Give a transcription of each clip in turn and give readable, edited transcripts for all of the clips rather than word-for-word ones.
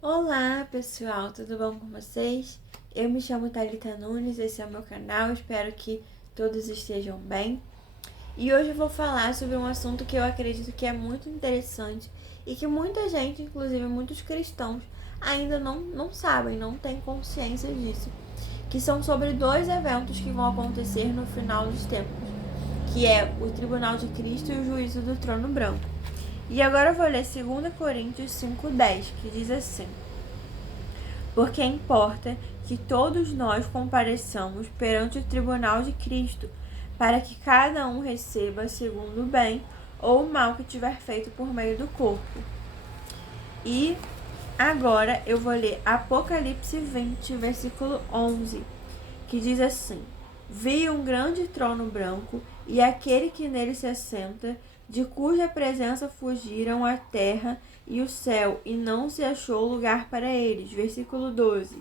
Olá pessoal, tudo bom com vocês? Eu me chamo Thalita Nunes, esse é o meu canal, espero que todos estejam bem. E hoje eu vou falar sobre um assunto que eu acredito que é muito interessante e que muita gente, inclusive muitos cristãos, ainda não sabem, não têm consciência disso. Que são sobre dois eventos que vão acontecer no final dos tempos, que é o Tribunal de Cristo e o Juízo do Trono Branco. E agora eu vou ler 2 Coríntios 5:10, que diz assim: porque importa que todos nós compareçamos perante o tribunal de Cristo, para que cada um receba segundo o bem ou o mal que tiver feito por meio do corpo. E agora eu vou ler Apocalipse 20, versículo 11, que diz assim: vi um grande trono branco e aquele que nele se assenta, de cuja presença fugiram a terra e o céu, e não se achou lugar para eles. Versículo 12.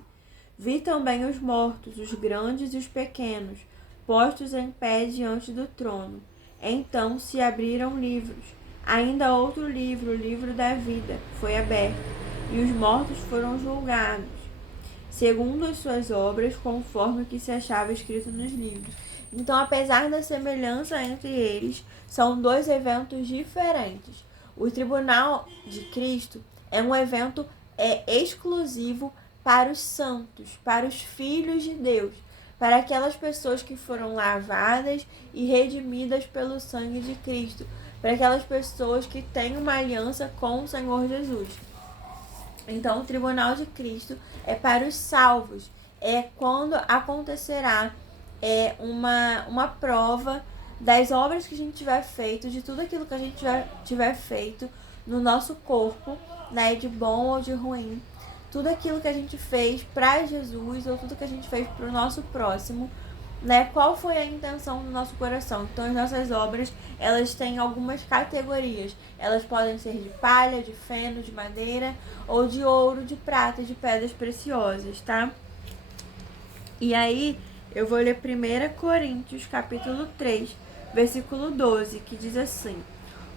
Vi também os mortos, os grandes e os pequenos, postos em pé diante do trono. Então se abriram livros. Ainda outro livro, o livro da vida, foi aberto, e os mortos foram julgados, segundo as suas obras, conforme o que se achava escrito nos livros. Então, apesar da semelhança entre eles, são dois eventos diferentes. O Tribunal de Cristo é um evento exclusivo para os santos, para os filhos de Deus, para aquelas pessoas que foram lavadas e redimidas pelo sangue de Cristo, para aquelas pessoas que têm uma aliança com o Senhor Jesus. Então, o tribunal de Cristo é para os salvos. É quando acontecerá uma prova das obras que a gente tiver feito, de tudo aquilo que a gente tiver feito no nosso corpo, né, de bom ou de ruim. Tudo aquilo que a gente fez para Jesus ou tudo que a gente fez para o nosso próximo, né? Qual foi a intenção do nosso coração? Então, as nossas obras, elas têm algumas categorias. Elas podem ser de palha, de feno, de madeira, ou de ouro, de prata, de pedras preciosas, tá? E aí, eu vou ler 1 Coríntios, capítulo 3, versículo 12, que diz assim: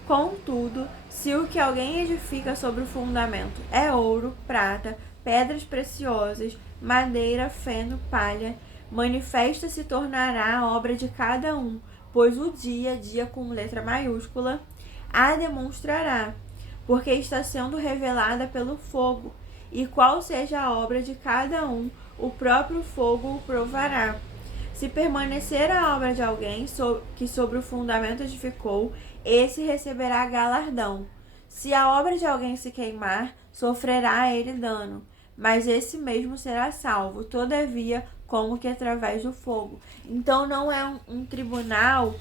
contudo, se o que alguém edifica sobre o fundamento é ouro, prata, pedras preciosas, madeira, feno, palha, manifesta se tornará a obra de cada um, pois o dia com letra maiúscula, a demonstrará, porque está sendo revelada pelo fogo, e qual seja a obra de cada um, o próprio fogo o provará. Se permanecer a obra de alguém que sobre o fundamento edificou, esse receberá galardão. Se a obra de alguém se queimar, sofrerá ele dano, mas esse mesmo será salvo, todavia, como que através do fogo. Então não é um tribunal,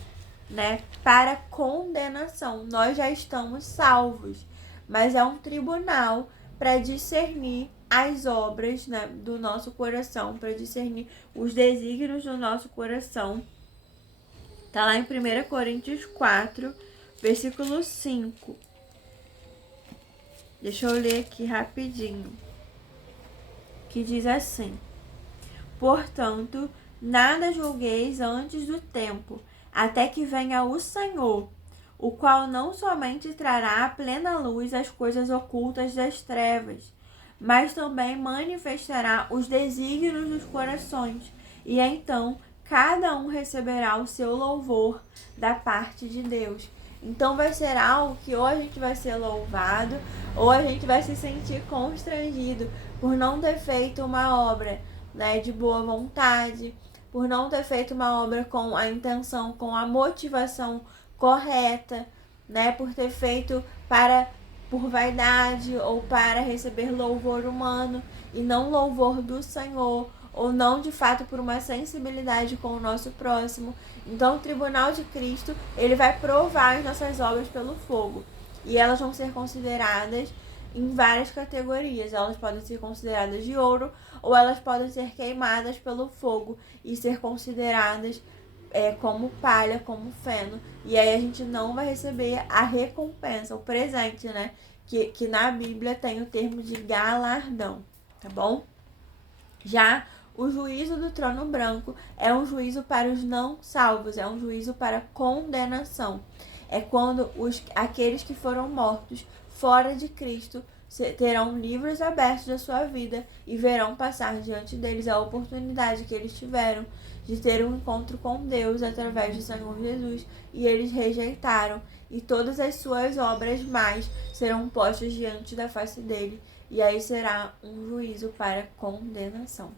né, para condenação. Nós já estamos salvos, mas é um tribunal para discernir as obras, né, do nosso coração, para discernir os desígnios do nosso coração. Tá lá em 1 Coríntios 4, versículo 5. Deixa eu ler aqui rapidinho. Que diz assim: portanto, nada julgueis antes do tempo, até que venha o Senhor, o qual não somente trará à plena luz as coisas ocultas das trevas, mas também manifestará os desígnios dos corações, e então cada um receberá o seu louvor da parte de Deus. Então vai ser algo que ou a gente vai ser louvado, ou a gente vai se sentir constrangido por não ter feito uma obra, né, de boa vontade, por não ter feito uma obra com a intenção, com a motivação correta, né, por ter feito por vaidade ou para receber louvor humano e não louvor do Senhor, ou não de fato por uma sensibilidade com o nosso próximo. Então, o tribunal de Cristo, ele vai provar as nossas obras pelo fogo, e elas vão ser consideradas em várias categorias. Elas podem ser consideradas de ouro, ou elas podem ser queimadas pelo fogo e ser consideradas como palha, como feno. E aí a gente não vai receber a recompensa, o presente, né? Que na Bíblia tem o termo de galardão, tá bom? Já o juízo do trono branco é um juízo para os não salvos, é um juízo para condenação. É quando aqueles que foram mortos fora de Cristo terão livros abertos da sua vida e verão passar diante deles a oportunidade que eles tiveram de ter um encontro com Deus através do Senhor Jesus, e eles rejeitaram, e todas as suas obras mais serão postas diante da face dele, e aí será um juízo para condenação.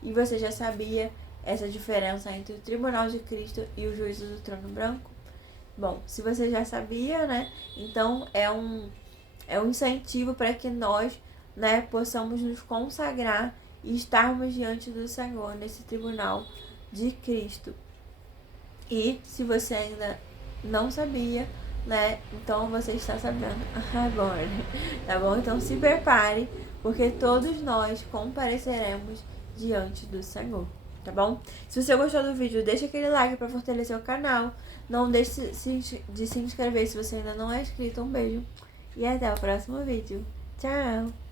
E você já sabia essa diferença entre o tribunal de Cristo e o juízo do trono branco? Bom, se você já sabia, né, então é um incentivo para que nós, né, possamos nos consagrar e estarmos diante do Senhor nesse tribunal de Cristo. E se você ainda não sabia, né, então você está sabendo agora, tá bom? Então se prepare, porque todos nós compareceremos diante do Senhor, tá bom? Se você gostou do vídeo, deixa aquele like para fortalecer o canal. Não deixe de se inscrever se você ainda não é inscrito. Um beijo e até o próximo vídeo. Tchau!